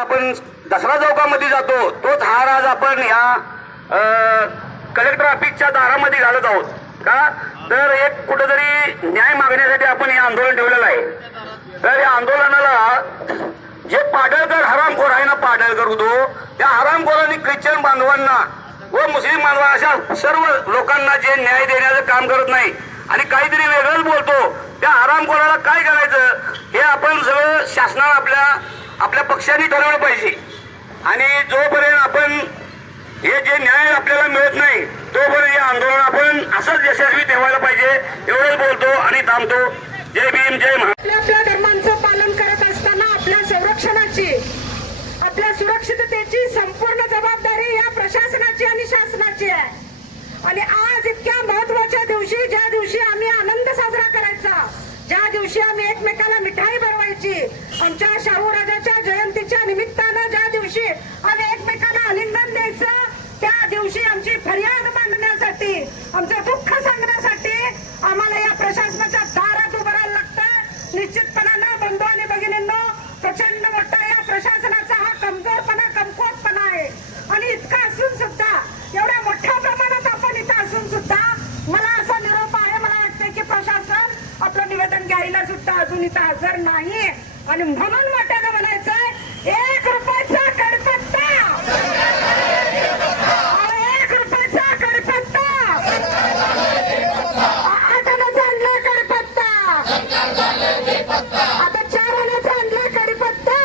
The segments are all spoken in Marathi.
आपण दसरा चौकामध्ये जातो तोच हार आज आपण या कलेक्टर ऑफिसच्या दारामध्ये घालत आहोत. का? तर एक कुठेतरी न्याय मागण्यासाठी आपण हे आंदोलन ठेवलेलं आहे. तर या आंदोलनाला जे पाडळकर हरामखोर आहे ना पाडळकर उदो त्या हरामखोरांनी ख्रिश्चन बांधवांना व मुस्लिम बांधवा अशा सर्व लोकांना जे न्याय देण्याचं काम करत नाही आणि काहीतरी वेगळंच बोलतो त्या हरामखोराला काय करायचं? हे आपण सगळं शासनानं आपल्या आपल्या पक्षाने ठरवलं पाहिजे. आणि जोपर्यंत आपण हे जे न्याय आपल्याला मिळत नाही तोपर्यंत हे आंदोलन आपण असंच यशस्वी ठेवायला पाहिजे एवढंच बोलतो आणि थांबतो. जय भीम जय आपल्या आपल्या धर्मांचं पालन करत असताना आपल्या संरक्षणाची आपल्या सुरक्षिततेची संपूर्ण जबाबदारी या प्रशासनाची आणि शासनाची आहे. आणि आज इतक्या महत्त्वाच्या दिवशी ज्या दिवशी आम्ही आनंद साजरा करायचा ज्या दिवशी आम्ही एकमेकाला मिठाई भरवायची आमच्या शाहू राजाच्या जयंतीच्या निमित्तानं ज्या दिवशी आम्ही एकमेकाला आलिंगन द्यायचं त्या दिवशी आमची फरियाद मांडण्यासाठी आमचं दुःख सांगण्यासाठी आम्हाला या प्रशासनाच्या दारात उभं राहायला लागतं निश्चितपणानं बंधू आणि भगिनींनो प्रचंड मोठा या प्रशासनाचा हा कमजोरपणा कमकुवतपणा आहे आणि इतका असून सुद्धा एवढ्या मोठ्या प्रमाणात आपण इथं असून सुद्धा मला असा निरोप आहे मला वाटतं की प्रशासन आपलं निवेदन सुद्धा अजून इथं हजर नाही आणि म्हणून मोठ्यानं म्हणायचं एक रुपयाचा कडपत्ता एक रुपयाचा कडपत्ता आठ आणला कडपत्ता आता चार आण्याचा आणला कडपत्ता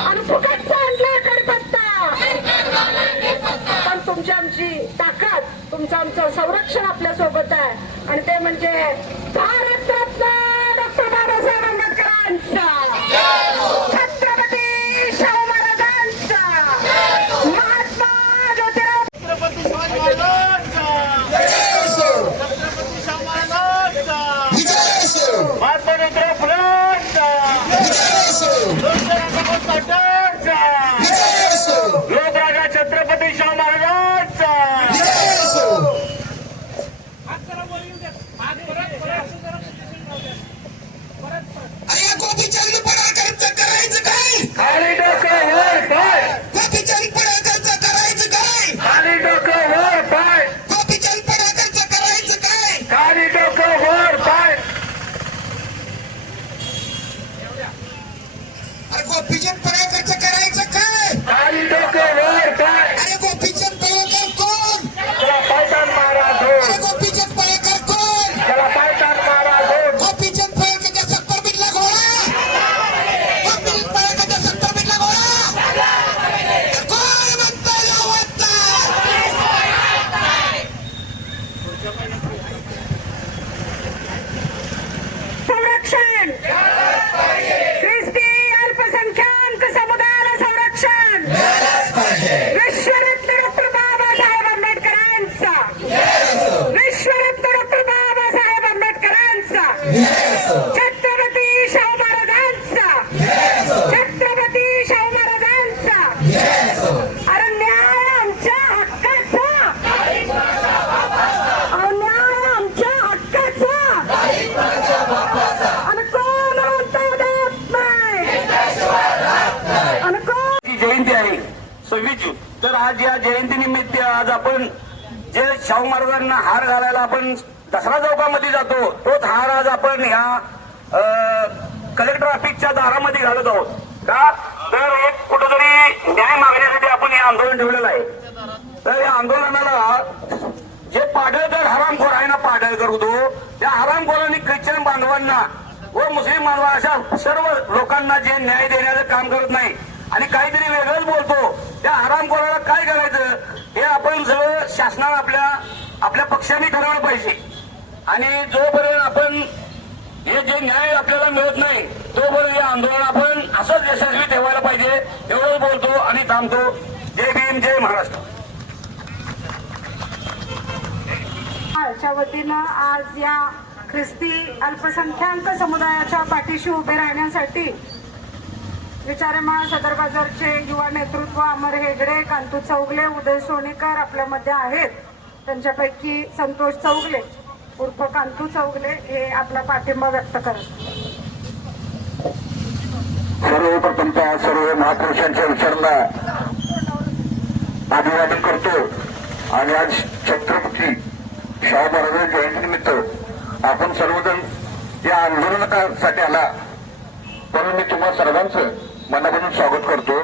आणि फुकटचा आणला कडपत्ता पण तुमची आमची ताकद तुमचं आमचं संरक्षण आपल्यासोबत आहे. आणि ते म्हणजे भारतरत्न डॉक्टर बाबासाहेब आंबेडकरांचा. छत्रपती शाहू महाराजांचा. महात्मा ज्योतिराव छत्रपती शिवाजी महाराजांचा. छत्रपती शाहू महाराजांचा. महात्मा ज्योतिराव फुलांचा. आपण जे शाहू महाराजांना हार घालायला आपण दसरा चौकामध्ये जातो तोच हार आज आपण ह्या कलेक्टर ऑफिसच्या दारामध्ये घालत आहोत. का? तर एक कुठंतरी न्याय मागण्यासाठी आपण हे आंदोलन ठेवलेलं आहे. तर या आंदोलनाला जे पाडळकर हरामखोर आहे ना पाडळकर होतो त्या हरामखोरांनी ख्रिश्चन बांधवांना व मुस्लिम बांधवा अशा सर्व लोकांना जे न्याय देण्याचं काम करत नाही आणि काहीतरी वेगळंच बोलतो त्या हरामखोराला काय करायचं? हे आपण शासनानं आपल्या आपल्या पक्षाने ठरवलं पाहिजे. आणि जोपर्यंत आपण हे जे न्याय आपल्याला मिळत नाही तोपर्यंत हे आंदोलन आपण असंच यशस्वी ठेवायला पाहिजे एवढंच बोलतो आणि थांबतो. जय भीम जय महाराष्ट्र. च्या वतीनं आज या ख्रिस्ती अल्पसंख्याक समुदायाच्या पाठीशी उभे राहण्यासाठी विचारेमाळ सदर बाजारचे युवा नेतृत्व अमर हेगडे कांतू चौगले उदय सोनेकर आपल्यामध्ये आहेत. त्यांच्यापैकी संतोष चौगले उर्फ कांतू चौगले हे आपला पाठिंबा व्यक्त करत सर्वप्रथमतः सर्व महापुरुषांच्या विचारांना अभिवादन करतो. आणि आज छत्रपती शाहू महाराज जयंतीनिमित्त आपण सर्वजण या आंदोलनासाठी आला. म्हणून मी तुम्हा सर्वांचं मनापासून स्वागत करतो.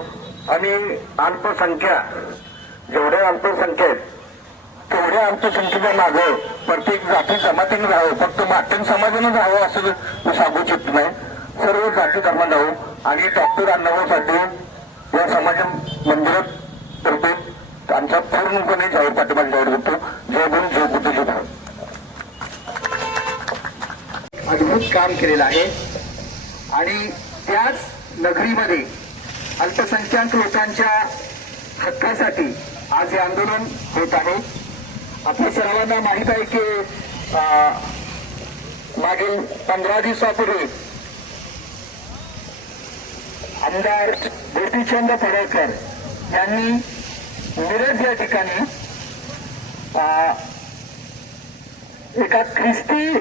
आणि अल्पसंख्या जेवढ्या अल्पसंख्या आहेत तेवढ्या अल्पसंख्येच्या मागं प्रत्येक जाती जमातीनं राहावं. फक्त माध्यम समाजानं राहावं असं मी सांगू इच्छित नाही. सर्व जाती धर्मात राहू. आणि डॉक्टर अण्णाभाऊसाठी या समाज मंदिरात तर्फे आमचा पूर्णपणे जाहीर पाठिंबा जाहीर होतो जय गुरु जय बुद्ध जय अद्भुत काम केलेलं आहे. आणि त्याच नगरीमध्ये अल्पसंख्याक लोकांच्या हक्कासाठी आज हे आंदोलन होत आहे. आपल्या सर्वांना माहीत आहे की मागील पंधरा दिवसापूर्वी आमदार गोपीचंद पडळकर यांनी मिरज या ठिकाणी अं, एका ख्रिस्ती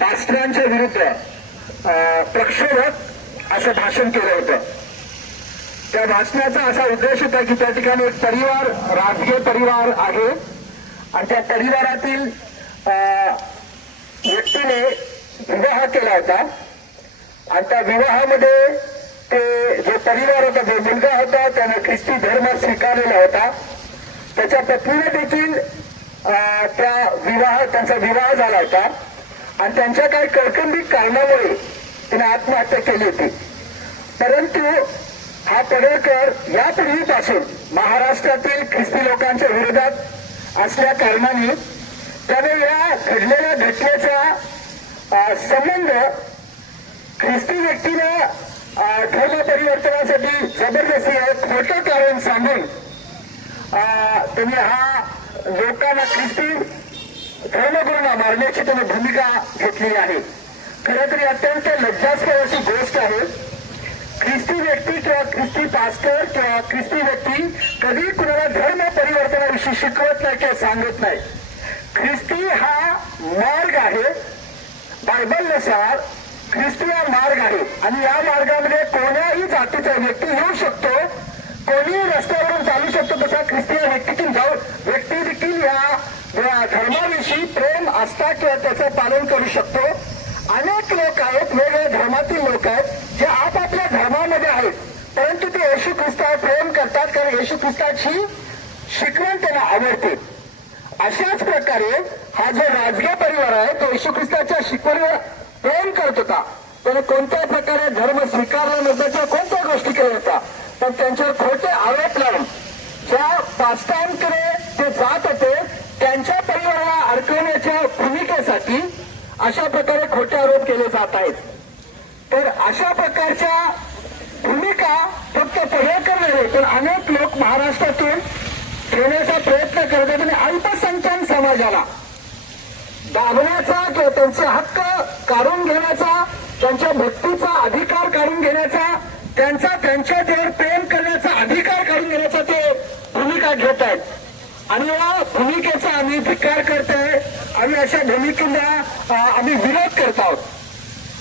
पास्टरांच्या विरुद्ध अं, प्रक्षोभक असं भाषण केलं होतं. त्या भाषणाचा असा उद्देश होता की त्या ठिकाणी एक परिवार राजकीय परिवार आहे. आणि त्या परिवारातील व्यक्तीने विवाह केला होता. आणि त्या विवाहामध्ये ते जो परिवार होता जो मुलगा होता त्यानं ख्रिस्ती धर्म स्वीकारलेला होता. त्याच्या पत्नीने देखील त्या विवाह त्यांचा विवाह झाला होता. आणि त्यांच्या काही कौटुंबिक कारणामुळे तिने आत्महत्या केली होती. परंतु हा पडळकर यापूर्वीपासून महाराष्ट्रातील ख्रिस्ती लोकांच्या विरोधात असल्या कारणाने त्याने या घडलेल्या घटनेचा संबंध ख्रिस्ती व्यक्तीनं अं, धर्म परिवर्तनासाठी जबरदस्ती खोटं कारण सांगून अं, त्यांनी हा लोकांना ख्रिस्ती धर्मगुरूंना मारण्याची तुम्ही भूमिका घेतली आहे. खरं तरी अत्यंत लज्जास्कर अशी गोष्ट आहे. ख्रिस्ती व्यक्ती किंवा ख्रिस्ती पास्टर किंवा ख्रिस्ती व्यक्ती कधी कुणाला धर्म परिवर्तनाविषयी शिकवत नाही किंवा सांगत नाही. ख्रिस्ती हा मार्ग आहे. बायबलनुसार ख्रिस्ती हा मार्ग आहे. आणि या मार्गामध्ये कोण्याही जातीचा व्यक्ती येऊ शकतो. कोणीही रस्त्यावरून चालू शकतो. तसा ख्रिस्ती या व्यक्तीतून जाऊन व्यक्ती देखील या या धर्माविषयी प्रेम आस्था किंवा त्याचं पालन करू शकतो. अनेक लोक आहेत वेगवेगळ्या धर्मातील लोक आहेत जे आपापल्या धर्मामध्ये आहेत. परंतु ते येशू ख्रिस्तावर प्रेम करतात कारण येशू ख्रिस्ताची शिकवण त्यांना आवडते. अशाच प्रकारे हा जो राजकीय परिवार आहे तो येशू ख्रिस्ताच्या शिकवणीवर प्रेम करत होता. त्याने कोणत्या प्रकारे धर्म स्वीकारला नव्हता किंवा कोणत्या गोष्टी केल्या होत्या पण त्यांच्यावर खोटे आरोप लावून ज्या पास्टांकडे ते जात होते त्यांच्या अशा प्रकारे खोटे आरोप केले जात आहेत. तर अशा प्रकारच्या भूमिका फक्त पडळकर नव्हे तर अनेक लोक महाराष्ट्रातून ठेवण्याचा प्रयत्न करतात आणि अल्पसंख्याक समाजाला. दाबण्याचा किंवा त्यांचे हक्क काढून घेण्याचा त्यांच्या भक्तीचा अधिकार काढून घेण्याचा त्यांचा त्यांच्या प्रेम करण्याचा अधिकार काढून घेण्याचा ते भूमिका घेत आहेत. आणि या भूमिकेचा आम्ही धिक्कार करतोय. आम्ही अशा भूमिकेला आम्ही विरोध करत आहोत.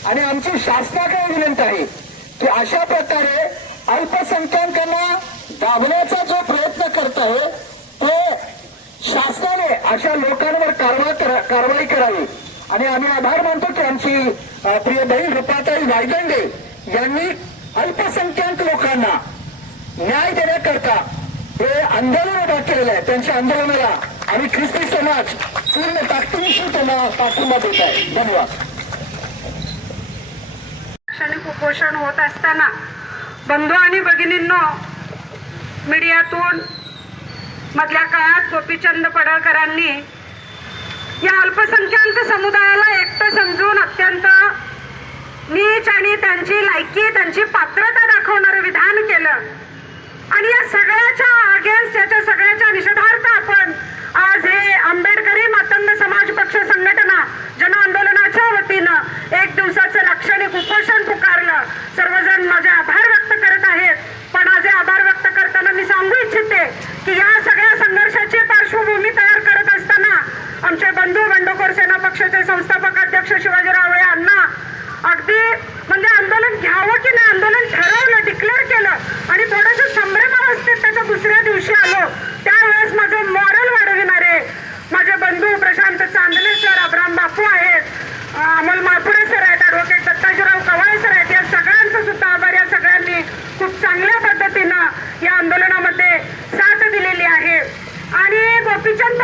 आणि आमची शासनाकडे विनंती आहे की अशा प्रकारे अल्पसंख्याकांना दाबण्याचा जो प्रयत्न करत आहे तो शासनाने अशा लोकांवर कारवा करा- कारवाई करावी. आणि आम्ही आभार मानतो की आमची प्रिय बहीण रुपाताई वायदंडे यांनी अल्पसंख्याक लोकांना न्याय देण्याकरता हे आंदोलन उभा केलेलं आहे. त्यांच्या आंदोलनाला आणि ख्रिस्ती समाज पूर्ण ताकदीशी त्यांना पाठिंबा देत आहे. धन्यवाद. शैक्षणिक कुपोषण होत असताना बंधू आणि भगिनींनो मीडियातून मधल्या काळात गोपीचंद पडळकरांनी या अल्पसंख्याक समुदायाला एकटं समजून अत्यंत नीच आणि त्यांची लायकी त्यांची पात्रता दाखवणारं विधान केलं. आणि या सगळ्याच्या याच्या सगळ्याच्या निषेधार्थ आपण आज हे आंबेडकरी मातंग समाज पक्ष संघटना जन आंदोलनाच्या वतीनं एक दिवसाचं लाक्षणिक उपोषण पुकारलं. सर्वजण माझे आभार व्यक्त करत आहेत. पण आज आभार व्यक्त करताना मी सांगू इच्छिते की या सगळ्या संघर्षाची पार्श्वभूमी तयार करत असताना आमचे बंधू बंडखोर सेना पक्षाचे संस्थापक अध्यक्ष शिवाजीराव अण्णा अगदी म्हणजे आंदोलन घ्यावं की नाही आंदोलन ठरवलं डिक्लेअर केलं आणि थोडंसं संभ्रम अवस्थेत त्याच्या दुसऱ्या दिवशी आलो त्यावेळेस माझं मॉरल वाढविणारे माझे बंधू प्रशांत चांदले सर अब्राम बापू आहेत अमोल मापुरे सर आहेत ॲडव्होकेट दत्ताजीराव कवाळे सर आहेत या सगळ्यांचं सुद्धा आभार. या सगळ्यांनी खूप चांगल्या पद्धतीनं या आंदोलनामध्ये साथ दिलेली आहे. आणि गोपीचंद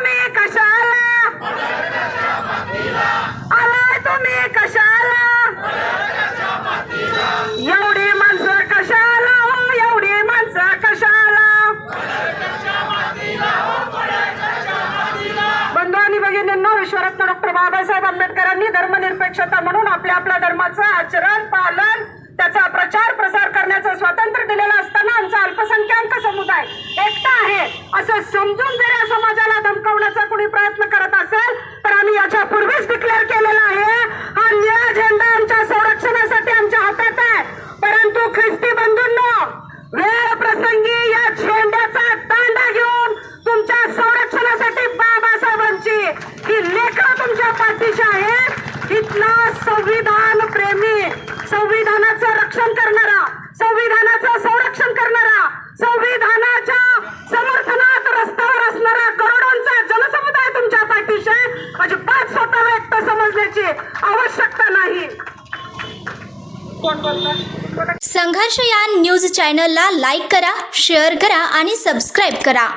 तुम्ही कशाला? आलाय तुम्ही कशाला? एवढी माणसं कशाला हो? एवढी माणसं कशाला? बंधू आणि भगिनींनो विश्वरत्न डॉक्टर बाबासाहेब आंबेडकरांनी धर्मनिरपेक्षता म्हणून आपल्या आपल्या धर्माचं आचरण पालन त्याचा प्रचार प्रसार करण्याचं स्वातंत्र्य दिलेलं असताना आमचा अल्पसंख्याक समुदाय एकटा आहे. असं समजून जर या समाजाला कोणी प्रयत्न करत असेल तर आम्ही याच्या पूर्वीच डिक्लेअर केलेला आहे हा निळा झेंडा आमच्या संरक्षणासाठी आमच्या हातात आहे. परंतु ख्रिस्ती बंधूंना वेळ प्रसंगी या झेंड्याचा तांडा घेऊन तुमच्या संरक्षणासाठी बाबासाहेबांची ही लेखा तुमच्या पाठीशी आहे. इथला संविधान प्रेमी संविधानाचं रक्षण करणारा करण्याची आवश्यकता नाही. संघर्ष या न्यूज चॅनलला लाईक करा शेअर करा आणि सबस्क्राईब करा.